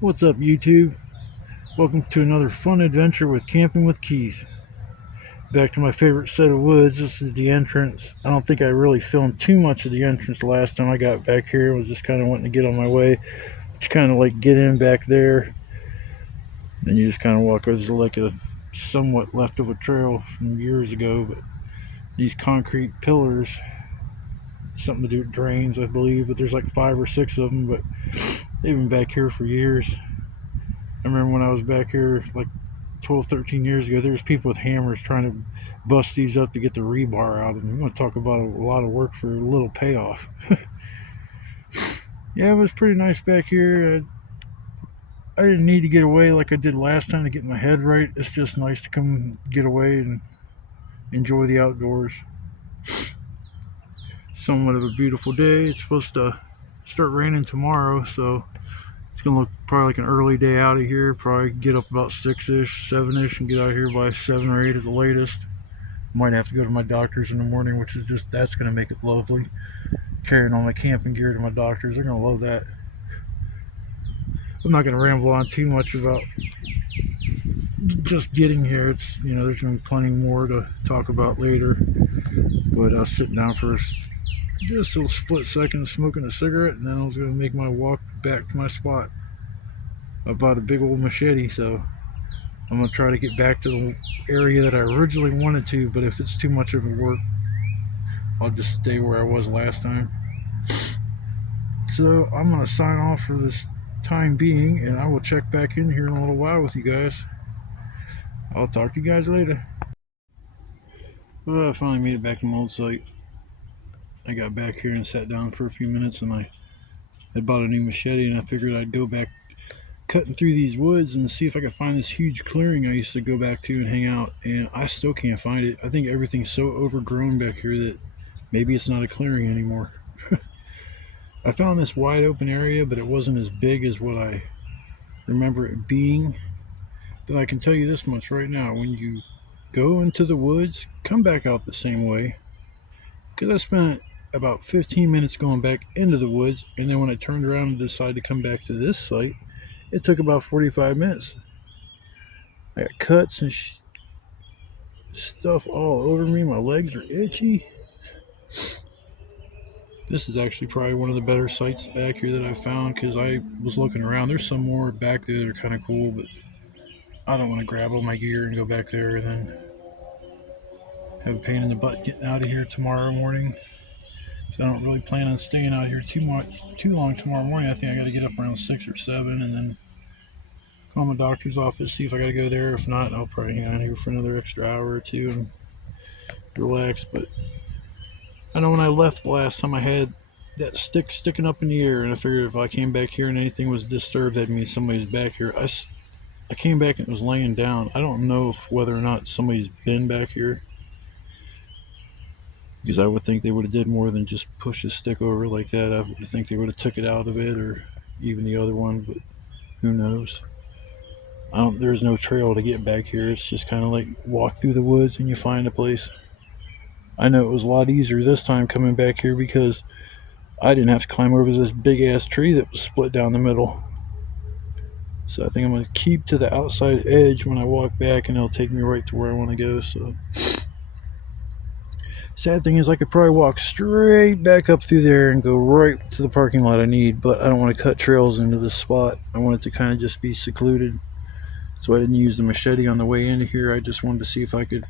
What's up, YouTube? Welcome to another fun adventure with Camping with Keith. Back to my favorite set of woods. This is the entrance. I don't think I really filmed too much of the entrance last time I got back here. I was just kind of wanting to get on my way. But you kind of like get in back there, and you just kind of walk. There's like a somewhat leftover trail from years ago, but these concrete pillars, something to do with drains, I believe. But there's like 5 or 6 of them, but they've been back here for years. I remember when I was back here like 12, 13 years ago, there was people with hammers trying to bust these up to get the rebar out of them. You want to talk about a lot of work for a little payoff. Yeah, it was pretty nice back here. I didn't need to get away like I did last time to get my head right. It's just nice to come get away and enjoy the outdoors. Somewhat of a beautiful day. It's supposed to start raining tomorrow, so it's gonna look probably like an early day out of here. Probably get up about 6ish, 7ish, and get out of here by 7 or 8 at the latest. Might have to go to my doctor's in the morning, which is just, that's going to make it lovely. Carrying all my camping gear to my doctor's, they're going to love that. I'm not going to ramble on too much about just getting here. It's, there's going to be plenty more to talk about later. But I was sitting down for just a split second, smoking a cigarette, and then I was going to make my walk back to my spot. I bought a big old machete, so I'm going to try to get back to the area that I originally wanted to, but if it's too much of a work, I'll just stay where I was last time. So I'm going to sign off for this time being, and I will check back in here in a little while with you guys. I'll talk to you guys later. Well, I finally made it back to my old site. I got back here and sat down for a few minutes, and I had bought a new machete, and I figured I'd go back cutting through these woods and see if I could find this huge clearing I used to go back to and hang out, and I still can't find it. I think everything's so overgrown back here that maybe it's not a clearing anymore. I found this wide open area, but it wasn't as big as what I remember it being. But I can tell you this much right now: when you go into the woods, come back out the same way. Because I spent about 15 minutes going back into the woods, and then when I turned around and decided to come back to this site, it took about 45 minutes. I got cuts and stuff all over me. My legs are itchy. This is actually probably one of the better sites back here that I found, because I was looking around. There's some more back there that are kind of cool, but I don't want to grab all my gear and go back there and then have a pain in the butt getting out of here tomorrow morning. So I don't really plan on staying out here too long tomorrow morning. I think I got to get up around 6 or 7 and then call my doctor's office, see if I got to go there. If not, I'll probably hang out here for another extra hour or two and relax. But I know when I left the last time, I had that stick sticking up in the air, and I figured if I came back here and anything was disturbed, that means somebody's back here. I came back and it was laying down. I don't know whether or not somebody's been back here, because I would think they would have did more than just push the stick over like that. I would think they would have took it out of it, or even the other one, but who knows. There's no trail to get back here. It's just kind of like walk through the woods and you find a place. I know it was a lot easier this time coming back here, because I didn't have to climb over this big ass tree that was split down the middle. So I think I'm going to keep to the outside edge when I walk back, and it'll take me right to where I want to go. So sad thing is, I could probably walk straight back up through there and go right to the parking lot I need, but I don't want to cut trails into this spot. I want it to kind of just be secluded. So I didn't use the machete on the way into here. I just wanted to see if I could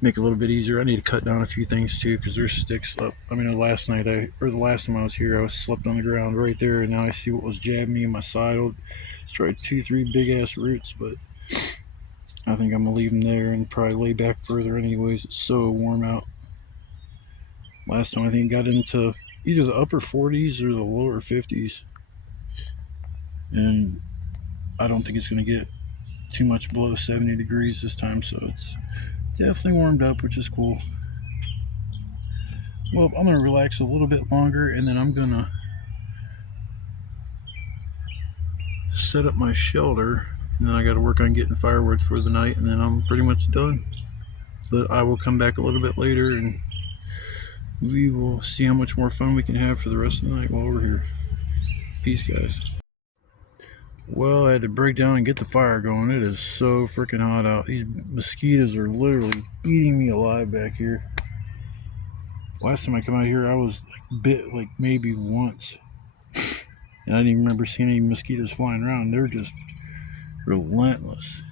make it a little bit easier. I need to cut down a few things too, because there's sticks up. I mean, the last time I was here, I was slept on the ground right there, and now I see what was jabbing me in my side. I'll try 2, 3 big ass roots, but I think I'm gonna leave them there and probably lay back further anyways. It's so warm out. Last time I think it got into either the upper 40s or the lower 50s, and I don't think it's gonna get too much below 70 degrees this time, so it's definitely warmed up, which is cool. Well, I'm going to relax a little bit longer, and then I'm going to set up my shelter, and then I got to work on getting firewood for the night, and then I'm pretty much done. But I will come back a little bit later, and we will see how much more fun we can have for the rest of the night while we're here. Peace, guys. Well, I had to break down and get the fire going. It is so freaking hot out. These mosquitoes are literally eating me alive back here. Last time I come out here, I was like bit like maybe once, and I didn't even remember seeing any mosquitoes flying around. They're just relentless.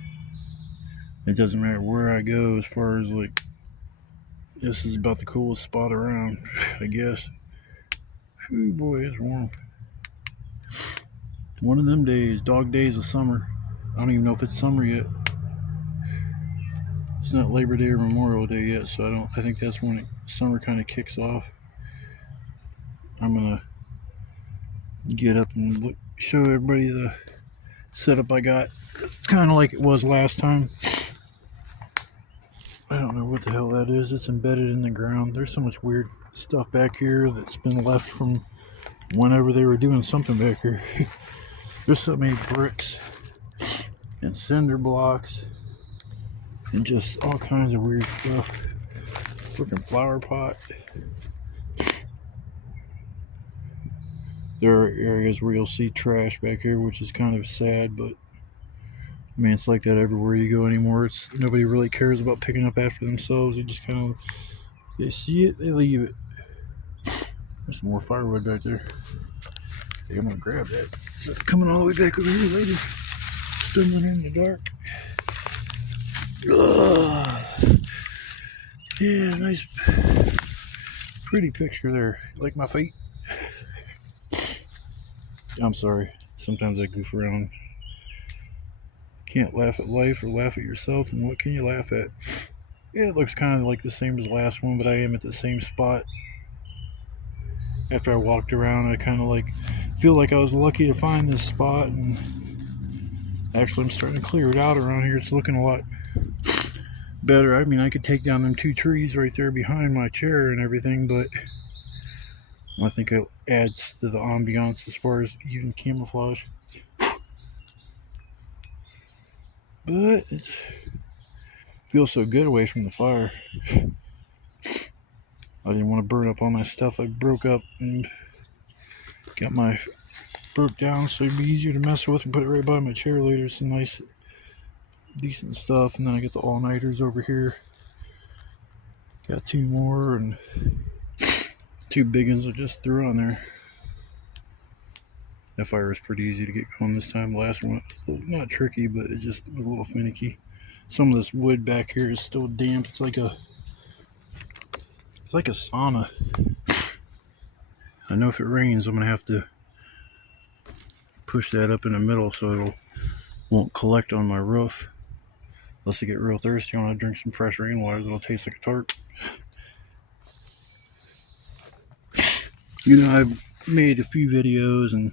It doesn't matter where I go. As far as like, this is about the coolest spot around, I guess. Ooh boy, it's warm. One of them days, dog days of summer. I don't even know if it's summer yet. It's not Labor Day or Memorial Day yet, so I think that's when summer kind of kicks off. I'm gonna get up and show everybody the setup I got. Kind of like it was last time. I don't know what the hell that is. It's embedded in the ground. There's so much weird stuff back here that's been left from whenever they were doing something back here. There's so many bricks and cinder blocks and just all kinds of weird stuff. Freaking flower pot. There are areas where you'll see trash back here, which is kind of sad, but I mean, it's like that everywhere you go anymore. Nobody really cares about picking up after themselves. They just kind of, they see it, they leave it. There's some more firewood back there. Hey, I'm gonna grab that. So coming all the way back over here later, stumbling in the dark. Ugh. Yeah, nice, pretty picture there. Like my feet? I'm sorry. Sometimes I goof around. Can't laugh at life or laugh at yourself, and what can you laugh at? Yeah, it looks kind of like the same as the last one, but I am at the same spot. After I walked around, I kind of like feel like I was lucky to find this spot, and actually I'm starting to clear it out around here. It's looking a lot better. I mean, I could take down them 2 trees right there behind my chair and everything, but I think it adds to the ambiance as far as even camouflage. But it feels so good away from the fire. I didn't want to burn up all my stuff. I broke up and broke down so it'd be easier to mess with and put it right by my chair later. Some nice, decent stuff. And then I get the all-nighters over here. Got 2 more and 2 big ones I just threw on there. That fire was pretty easy to get going this time. The last one was not tricky, but it just was a little finicky. Some of this wood back here is still damp. It's like a sauna. I know if it rains, I'm gonna have to push that up in the middle so it won't collect on my roof. Unless I get real thirsty, I want to drink some fresh rainwater that'll taste like a tart. You know, I've made a few videos, and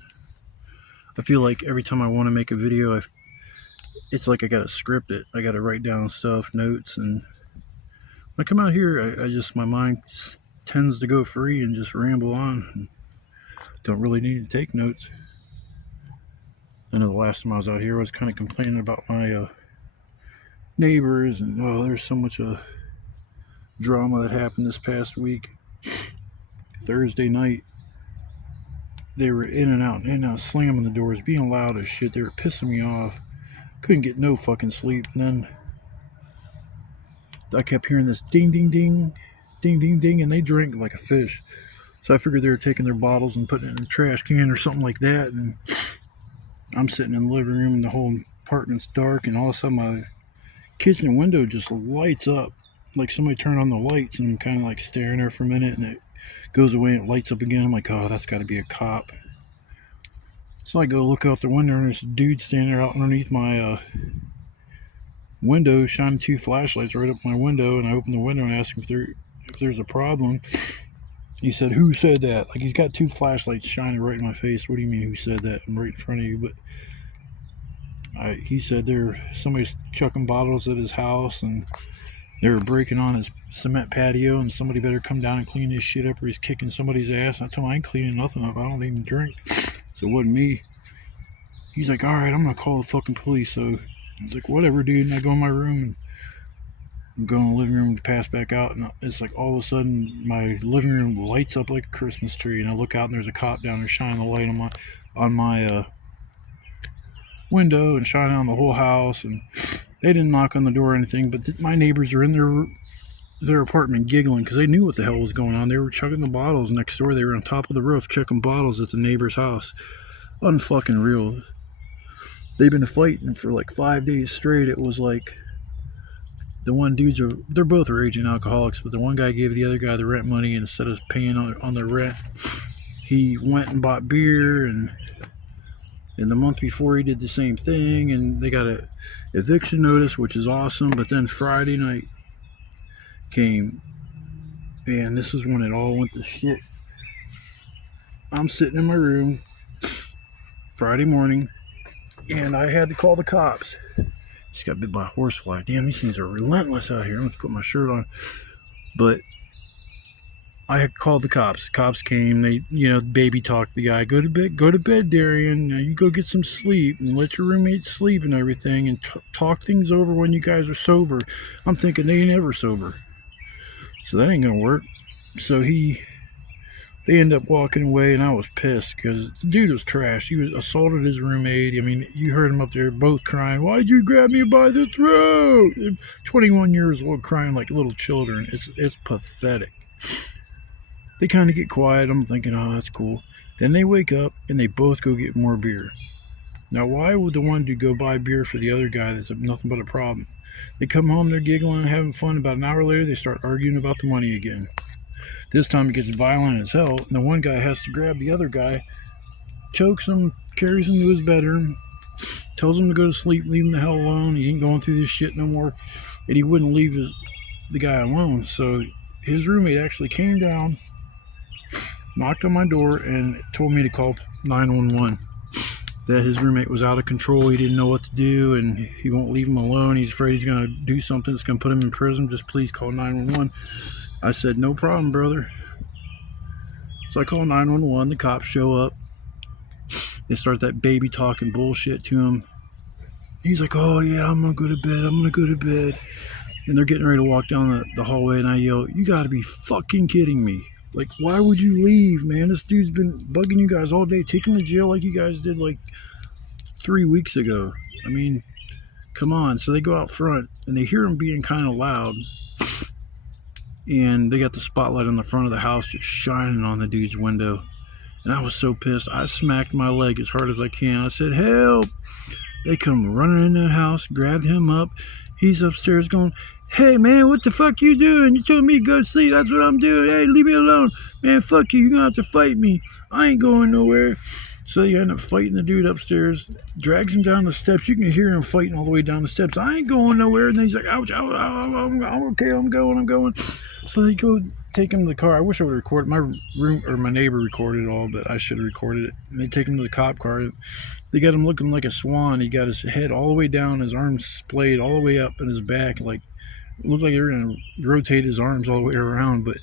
I feel like every time I want to make a video, it's like I gotta script it. I gotta write down stuff, notes, and when I come out here, I just, my mind tends to go free and just ramble on. Don't really need to take notes. I know the last time I was out here, I was kind of complaining about my neighbors, and oh, there's so much drama that happened this past week. Thursday night, they were in and out, slamming the doors, being loud as shit. They were pissing me off. Couldn't get no fucking sleep. And then I kept hearing this ding, ding, ding, ding, ding, ding, and they drank like a fish. So I figured they were taking their bottles and putting it in a trash can or something like that. And I'm sitting in the living room, and the whole apartment's dark, and all of a sudden my kitchen window just lights up. Like somebody turned on the lights, and I'm kind of like staring there for a minute, and it goes away and it lights up again. I'm like, oh, that's got to be a cop. So I go look out the window, and there's a dude standing there out underneath my window, shining 2 flashlights right up my window. And I open the window and ask him if there's a problem. He said, "Who said that?" Like, he's got 2 flashlights shining right in my face. What do you mean, who said that? I'm right in front of you. But he said somebody's chucking bottles at his house, and they were breaking on his cement patio, and somebody better come down and clean this shit up, or he's kicking somebody's ass. And I told him I ain't cleaning nothing up. I don't even drink. So it wasn't me. He's like, all right, I'm gonna call the fucking police. So I was like, whatever, dude. And I go in my room, and I'm going in the living room to pass back out, and it's like all of a sudden my living room lights up like a Christmas tree, and I look out, and there's a cop down there shining the light on my window and shining on the whole house. And they didn't knock on the door or anything, but my neighbors are in their apartment giggling because they knew what the hell was going on. They were chugging the bottles next door. They were on top of the roof chucking bottles at the neighbor's house. Unfucking real. They've been fighting for like 5 days straight. It was like the one dudes are, they're both raging alcoholics, but the one guy gave the other guy the rent money, and instead of paying on the rent, he went and bought beer. And the month before he did the same thing, and they got a eviction notice, which is awesome. But then Friday night came, and this is when it all went to shit. I'm sitting in my room Friday morning, and I had to call the cops. Just got bit by a horsefly. Damn, these things are relentless out here. I'm going to put my shirt on. But I had called the cops. The cops came. They, baby talked the guy. Go to bed, Darian. Now you go get some sleep and let your roommates sleep and everything, and talk things over when you guys are sober. I'm thinking they ain't ever sober, so that ain't going to work. So they end up walking away, and I was pissed because the dude was trash. He was assaulted his roommate. I mean, you heard him up there both crying. Why'd you grab me by the throat? 21 years old, crying like little children. It's pathetic. They kind of get quiet. I'm thinking, oh, that's cool. Then they wake up and they both go get more beer. Now, why would the one dude go buy beer for the other guy that's nothing but a problem? They come home, they're giggling, having fun. About an hour later, they start arguing about the money again. This time it gets violent as hell, and the one guy has to grab the other guy, chokes him, carries him to his bedroom, tells him to go to sleep, leave him the hell alone. He ain't going through this shit no more. And he wouldn't leave the guy alone. So his roommate actually came down, knocked on my door, and told me to call 911. That his roommate was out of control. He didn't know what to do, and he won't leave him alone. He's afraid he's going to do something that's going to put him in prison. Just please call 911. I said, no problem, brother. So I call 911. The cops show up. They start that baby talking bullshit to him. He's like, oh, yeah, I'm going to go to bed. I'm going to go to bed. And they're getting ready to walk down the hallway, and I yell, you got to be fucking kidding me. Like, why would you leave, man? This dude's been bugging you guys all day. Take him to jail like you guys did like 3 weeks ago. I mean, come on. So they go out front, and they hear him being kind of loud. And they got the spotlight on the front of the house just shining on the dude's window. And I was so pissed. I smacked my leg as hard as I can. I said, help. They come running in that house, grabbed him up. He's upstairs going, hey, man, what the fuck you doing? You told me to go to sleep. That's what I'm doing. Hey, leave me alone. Man, fuck you. You're going to have to fight me. I ain't going nowhere. So you end up fighting the dude upstairs, drags him down the steps. You can hear him fighting all the way down the steps. I ain't going nowhere. And he's like, ouch, ouch, I'm okay, I'm going. So they go take him to the car. I wish I would have recorded. My neighbor recorded it all, but I should have recorded it. And they take him to the cop car. They got him looking like a swan. He got his head all the way down, his arms splayed all the way up in his back. Like, it looked like they were going to rotate his arms all the way around, but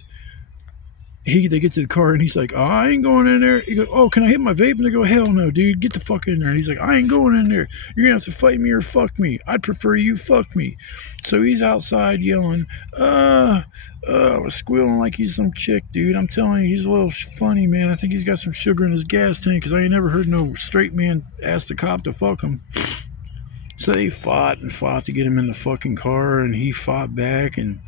they get to the car, and he's like, oh, I ain't going in there. He goes, oh, can I hit my vape? And they go, hell no, dude, get the fuck in there. And he's like, I ain't going in there. You're going to have to fight me or fuck me. I'd prefer you fuck me. So he's outside yelling, squealing like he's some chick, dude. I'm telling you, he's a little funny, man. I think he's got some sugar in his gas tank, because I ain't never heard no straight man ask the cop to fuck him. So they fought to get him in the fucking car, and he fought back, and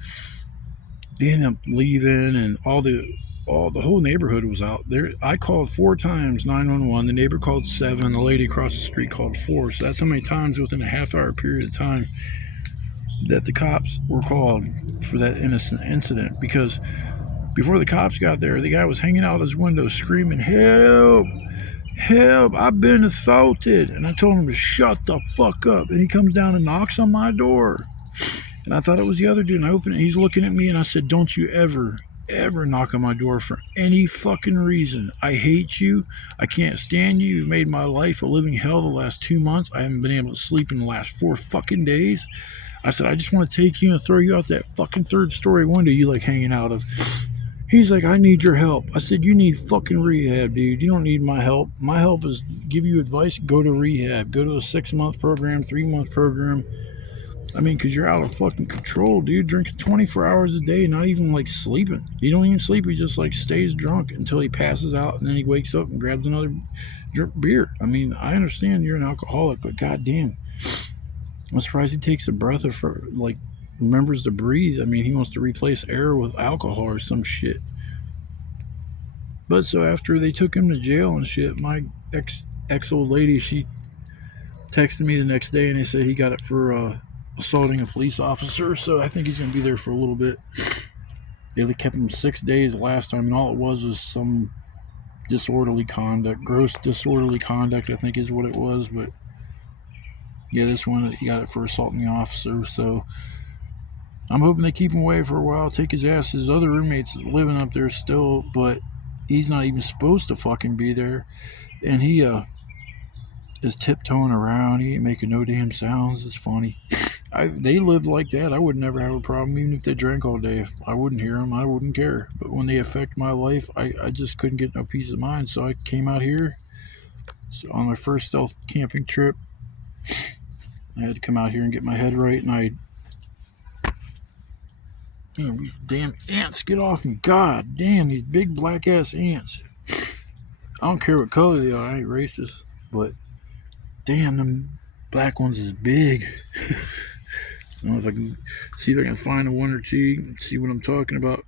they ended up leaving, and the whole neighborhood was out there. I called 4 times 911. The neighbor called 7. The lady across the street called 4. So that's how many times within a half-hour period of time that the cops were called for that innocent incident. Because before the cops got there, the guy was hanging out his window screaming, help, help, I've been assaulted. And I told him to shut the fuck up. And he comes down and knocks on my door. And I thought it was the other dude, and I opened it. He's looking at me, and I said, don't you ever knock on my door for any fucking reason. I hate you. I can't stand you. You've made my life a living hell the last 2 months. I haven't been able to sleep in the last 4 fucking days. I said, I just want to take you and throw you out that fucking 3rd-story window you like hanging out of. He's like, I need your help. I said, you need fucking rehab, dude. You don't need my help. My help is give you advice, go to rehab. Go to a 6-month program, 3-month program. I mean, because you're out of fucking control, dude. Drinking 24 hours a day, not even like sleeping. He don't even sleep. He just like stays drunk until he passes out, and then he wakes up and grabs another drink beer. I mean, I understand you're an alcoholic, but goddamn, I'm surprised he takes a breath of like remembers to breathe. I mean, he wants to replace air with alcohol or some shit. But so after they took him to jail and shit, my ex old lady, she texted me the next day and they said he got it for assaulting a police officer. So I think he's gonna be there for a little bit. They kept him 6 days last time, and all it was some disorderly conduct, gross disorderly conduct, I think is what it was. But yeah, this one he got it for assaulting the officer. So I'm hoping they keep him away for a while, take his ass. His other roommates living up there still, but he's not even supposed to fucking be there. And he is tiptoeing around. He ain't making no damn sounds. It's funny. They lived like that. I would never have a problem, even if they drank all day. If I wouldn't hear them, I wouldn't care. But when they affect my life, I just couldn't get no peace of mind. So I came out here. So on my first stealth camping trip, I had to come out here and get my head right. And these damn ants, get off me. God damn, these big black ass ants. I don't care what color they are. I ain't racist. But damn, them black ones is big. I don't know if I can see if I can find a one or two, see what I'm talking about.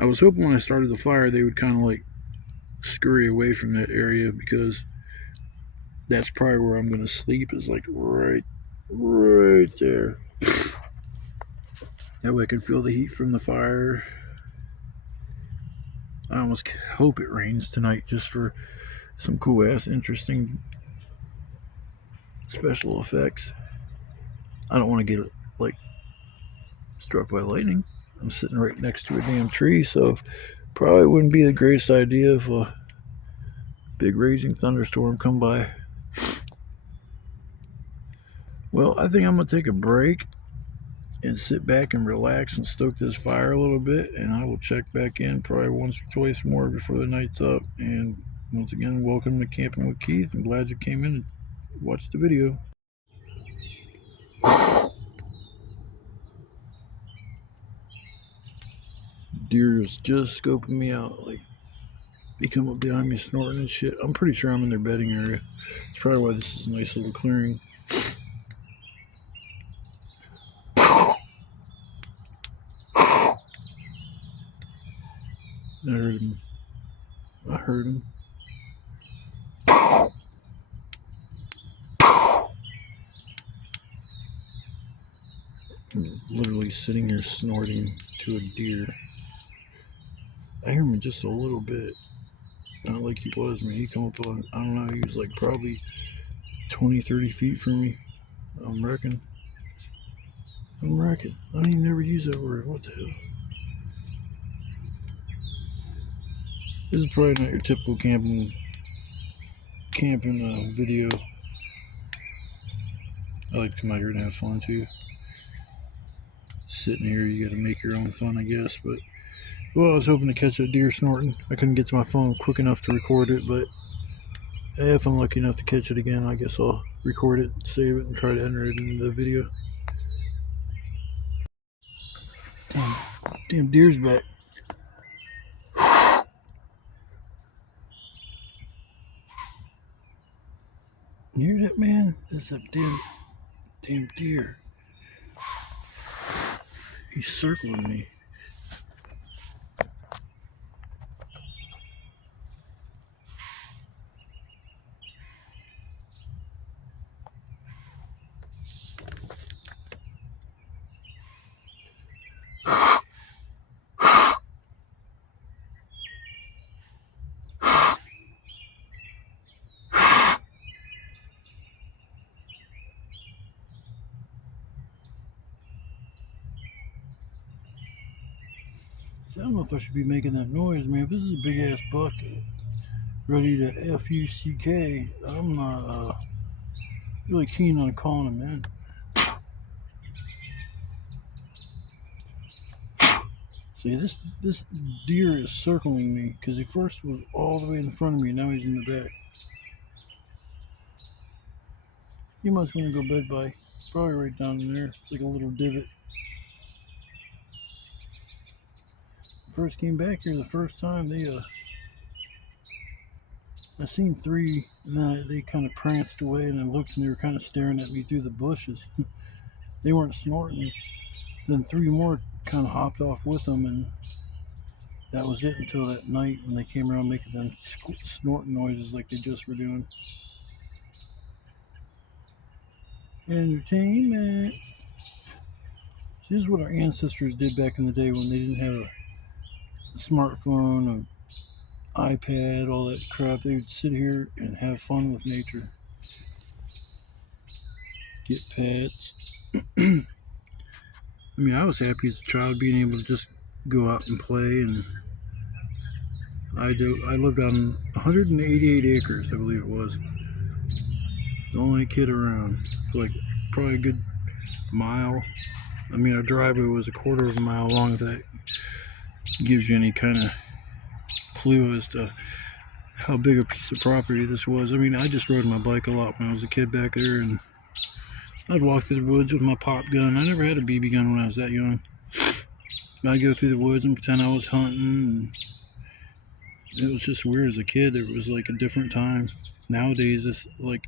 I was hoping when I started the fire they would kind of like scurry away from that area, because that's probably where I'm going to sleep, is like right there. That way I can feel the heat from the fire. I almost hope it rains tonight just for some cool ass interesting special effects. I don't want to get like struck by lightning. I'm sitting right next to a damn tree, so probably wouldn't be the greatest idea if a big raging thunderstorm come by. Well, I think I'm gonna take a break and sit back and relax and stoke this fire a little bit, and I will check back in probably once or twice more before the night's up. And once again, welcome to Camping with Keith. I'm glad you came in and watched the video. Deer is just scoping me out, like they come up behind me snorting and shit. I'm pretty sure I'm in their bedding area. That's probably why this is a nice little clearing. I heard him. I'm literally sitting here snorting to a deer. I hear him just a little bit. Not like he was when he come up on, I don't know, he was like probably 20, 30 feet from me. I'm wrecking. I don't even never use that word. What the hell? This is probably not your typical camping video. I like to come out here and have fun too. Sitting here, you gotta make your own fun, I guess. But well, I was hoping to catch a deer snorting. I couldn't get to my phone quick enough to record it, but if I'm lucky enough to catch it again, I guess I'll record it, save it, and try to enter it into the video. Damn deer's back. You hear that, man? That's a damn deer. He's circling me. I don't know if I should be making that noise, man. If this is a big ass buck ready to F-U-C-K, I'm not really keen on calling him in. See, this deer is circling me because he first was all the way in front of me, now he's in the back. He must want to go bed by. Probably right down in there. It's like a little divot. First came back here the first time, they I seen three, and then they kind of pranced away, and I looked, and they were kind of staring at me through the bushes. They weren't snorting. Then three more kind of hopped off with them, and that was it until that night when they came around making them snorting noises like they just were doing. Entertainment. This is what our ancestors did back in the day when they didn't have a smartphone, an iPad, all that crap. They would sit here and have fun with nature. Get pets. I mean, I was happy as a child being able to just go out and play, and I lived on 188 acres, I believe it was. The only kid around for like probably a good mile. I mean, our driveway was a quarter of a mile long, if that gives you any kind of clue as to how big a piece of property this was. I mean, I just rode my bike a lot when I was a kid back there, and I'd walk through the woods with my pop gun. I never had a BB gun when I was that young. I'd go through the woods and pretend I was hunting, and it was just weird as a kid. It was like a different time. Nowadays, it's like,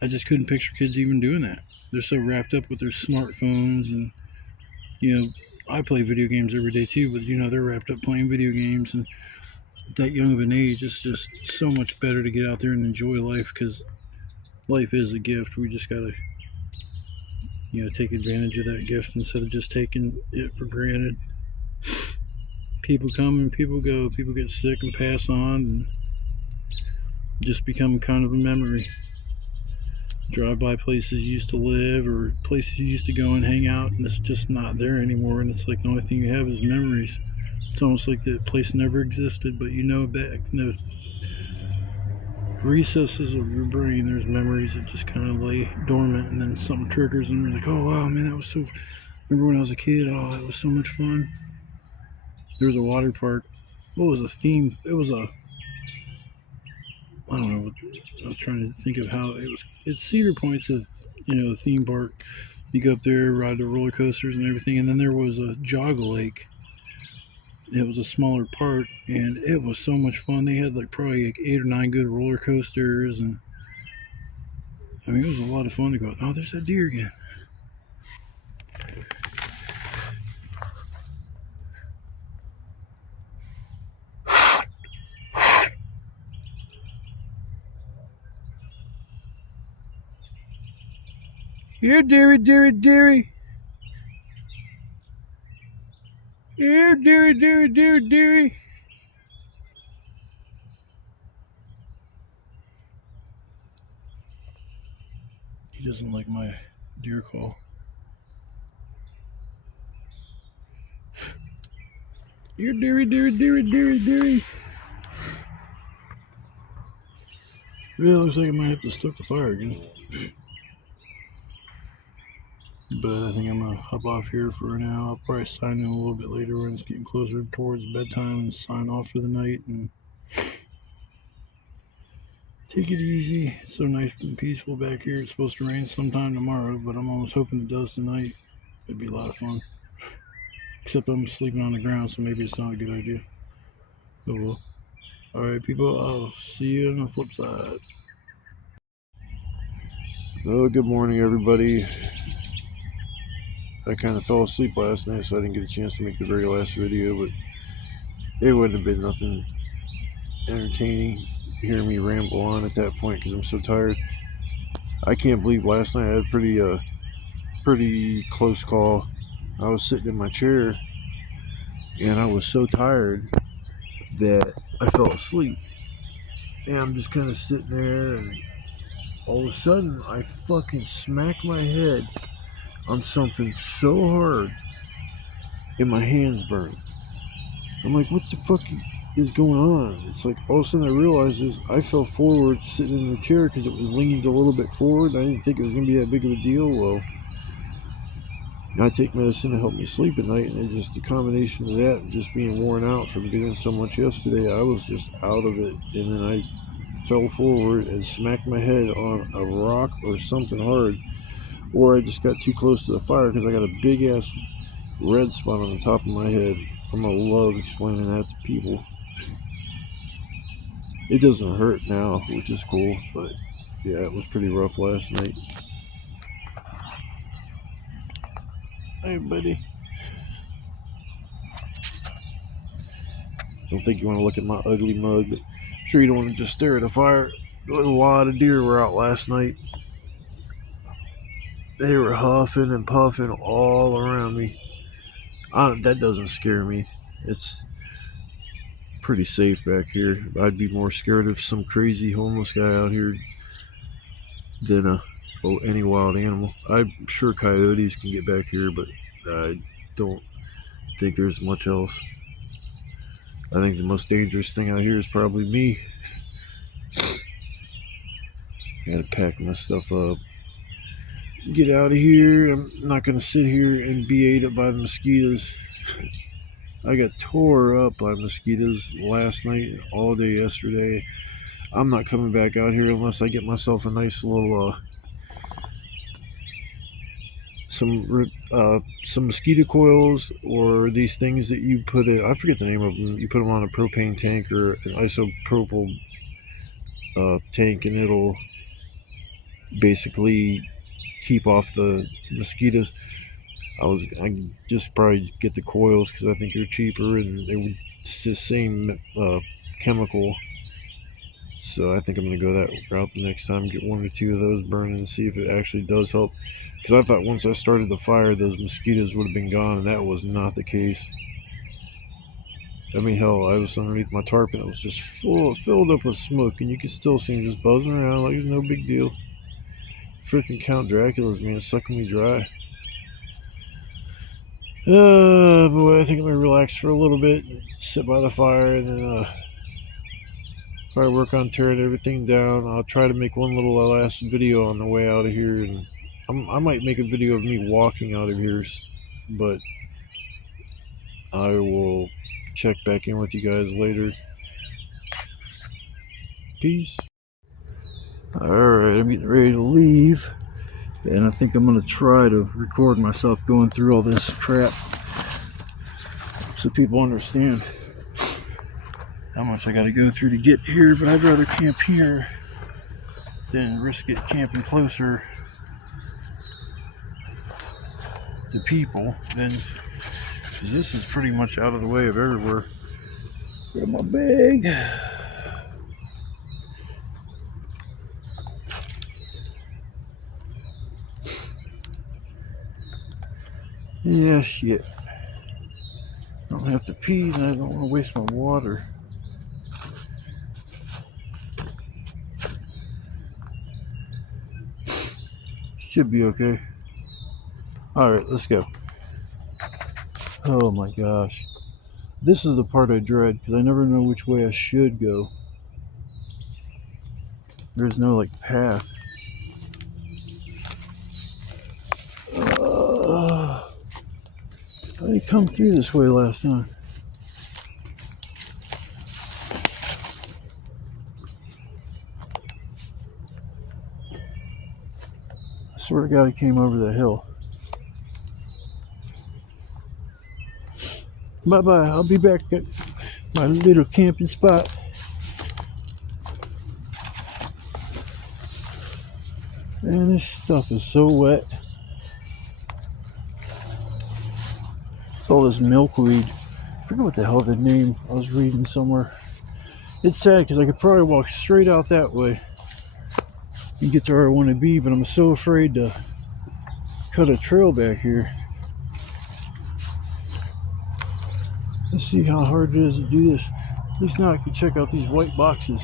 I just couldn't picture kids even doing that. They're so wrapped up with their smartphones, and, you know, I play video games every day too, but, you know, they're wrapped up playing video games, and at that young of an age, it's just so much better to get out there and enjoy life, because life is a gift. We just gotta, you know, take advantage of that gift instead of just taking it for granted. People come and people go. People get sick and pass on, and just become kind of a memory. Drive by places you used to live, or places you used to go and hang out, and it's just not there anymore, and it's like the only thing you have is memories. It's almost like the place never existed, but you know, back in the recesses of your brain, there's memories that just kind of lay dormant, and then something triggers and you're like, oh wow, man, that was so, remember when I was a kid, oh, that was so much fun. There was a water park. What was the theme? It was a, I don't know, I was trying to think of how it was. It's Cedar Point's a, you know, the theme park. You go up there, ride the roller coasters and everything, and then there was a joggle lake. It was a smaller park, and it was so much fun. They had like probably like 8 or 9 good roller coasters, and I mean, it was a lot of fun to go. Oh, there's that deer again. Here, dearie, dearie, dearie. Here, dearie, dearie, dearie, dearie. He doesn't like my deer call. Here, dearie, dearie, dearie, dearie, dearie. Yeah, looks like I might have to stoke the fire again. But I think I'm gonna hop off here for now. I'll probably sign in a little bit later when it's getting closer towards bedtime, and sign off for the night and take it easy. It's so nice and peaceful back here. It's supposed to rain sometime tomorrow, but I'm almost hoping it does tonight. It'd be a lot of fun. Except I'm sleeping on the ground, so maybe it's not a good idea. Oh well. Alright, people, I'll see you on the flip side. Oh, good morning, everybody. I kind of fell asleep last night, so I didn't get a chance to make the very last video, but it wouldn't have been nothing entertaining hearing me ramble on at that point because I'm so tired. I can't believe last night I had a pretty close call. I was sitting in my chair and I was so tired that I fell asleep, and I'm just kind of sitting there, and all of a sudden I fucking smacked my head on something so hard and my hands burned. I'm like, what the fuck is going on? It's like all of a sudden I realized I fell forward sitting in the chair because it was leaned a little bit forward. I didn't think it was going to be that big of a deal. Well, I take medicine to help me sleep at night, and it just the combination of that and just being worn out from doing so much yesterday, I was just out of it. And then I fell forward and smacked my head on a rock or something hard, or I just got too close to the fire because I got a big ass red spot on the top of my head. I'm gonna love explaining that to people. It doesn't hurt now, which is cool, but yeah, it was pretty rough last night. Hey, buddy. Don't think you want to look at my ugly mug, but I'm sure you don't want to just stare at a fire. A lot of deer were out last night. They were huffing and puffing all around me. That doesn't scare me. It's pretty safe back here. I'd be more scared of some crazy homeless guy out here than any wild animal. I'm sure coyotes can get back here, but I don't think there's much else. I think the most dangerous thing out here is probably me. Gotta pack my stuff up, get out of here. I'm not gonna sit here and be ate up by the mosquitoes. I got tore up by mosquitoes last night, all day yesterday. I'm not coming back out here unless I get myself a nice little some mosquito coils, or these things that you put in, I forget the name of them, you put them on a propane tank or an isopropyl tank, and it'll basically keep off the mosquitoes. I just probably get the coils because I think they're cheaper, and it's the same chemical. So I think I'm going to go that route the next time, get one or two of those burning and see if it actually does help. Because I thought once I started the fire, those mosquitoes would have been gone, and that was not the case. I mean, hell, I was underneath my tarp and it was just filled up with smoke, and you could still see them just buzzing around like there's no big deal. Freaking Count Dracula's, man, sucking me dry. Boy, I think I'm going to relax for a little bit, sit by the fire, and then probably work on tearing everything down. I'll try to make one little last video on the way out of here, and I might make a video of me walking out of here, but I will check back in with you guys later. Peace. Alright, I'm getting ready to leave, and I think I'm going to try to record myself going through all this crap so people understand how much I got to go through to get here. But I'd rather camp here than risk it camping closer to people. Then this is pretty much out of the way of everywhere. Got my bag. Yeah, shit. Don't have to pee, and I don't want to waste my water. Should be okay. Alright, let's go. Oh my gosh. This is the part I dread, because I never know which way I should go. There's no, like, path. I didn't come through this way last time. I swear to God, I came over the hill. Bye-bye. I'll be back at my little camping spot. Man, this stuff is so wet. It's all this milkweed. I forget what the hell the name I was reading somewhere. It's sad because I could probably walk straight out that way and get to where I want to be, but I'm so afraid to cut a trail back here. Let's see how hard it is to do this. At least now I can check out these white boxes.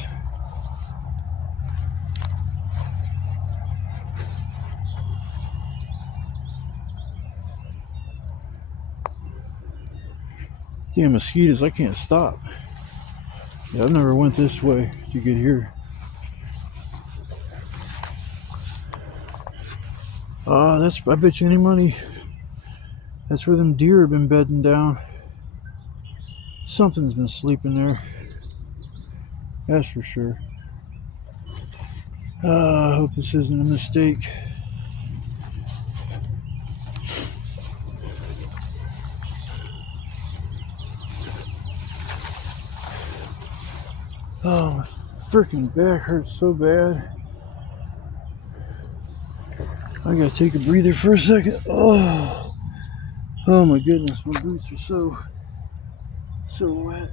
Damn mosquitoes, I can't stop. Yeah, I've never went this way to get here. I bet you any money that's where them deer have been bedding down. Something's been sleeping there. That's for sure. I hope this isn't a mistake. Oh, freaking back hurts so bad. I gotta take a breather for a second. Oh my goodness, my boots are so wet.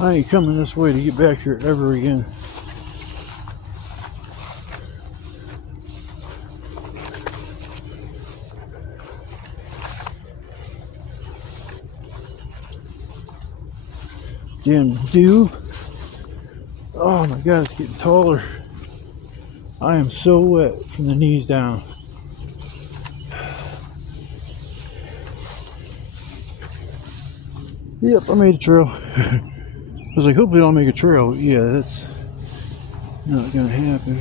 I ain't coming this way to get back here ever again. Damn dew. Oh my god, it's getting taller. I am so wet from the knees down. Yep, I made a trail. I was like, hopefully I'll make a trail. Yeah, that's not gonna happen.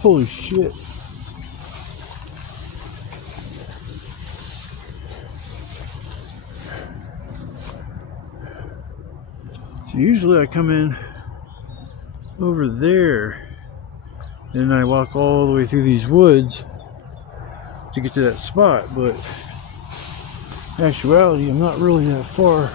Holy shit. So usually I come in over there and I walk all the way through these woods to get to that spot, but in actuality I'm not really that far.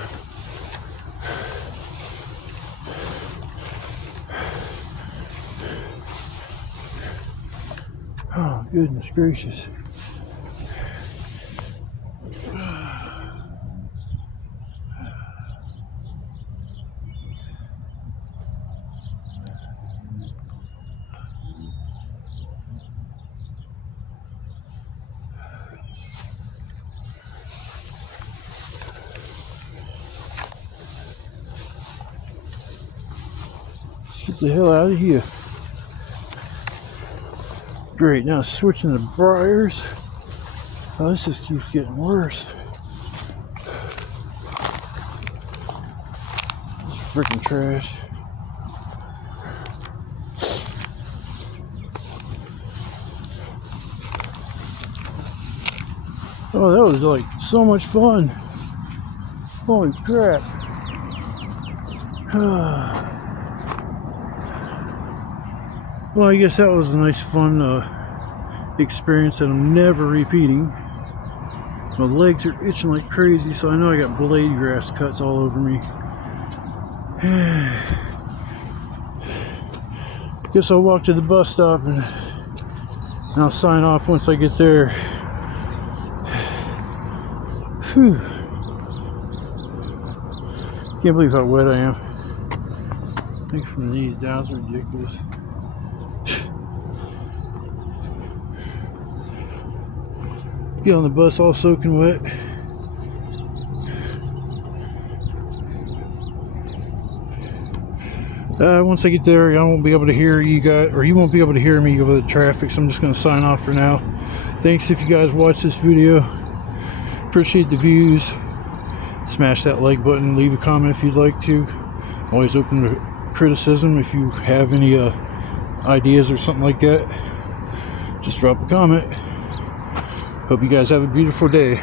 Oh goodness gracious. Get the hell out of here. Great, now switching to briars. Oh, this just keeps getting worse. This freaking trash. Oh, that was like so much fun. Holy crap. Well, I guess that was a nice fun experience that I'm never repeating. My legs are itching like crazy, so I know I got blade grass cuts all over me. Guess I'll walk to the bus stop and I'll sign off once I get there. Whew. Can't believe how wet I am. Thanks for the knees down, it's ridiculous. Get on the bus all soaking wet. Once I get there, I won't be able to hear you guys, or you won't be able to hear me over the traffic, so I'm just going to sign off for now. Thanks if you guys watched this video. Appreciate the views. Smash that like button, leave a comment if you'd like to. Always open to criticism. If you have any ideas or something like that, just drop a comment. Hope you guys have a beautiful day.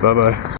Bye bye.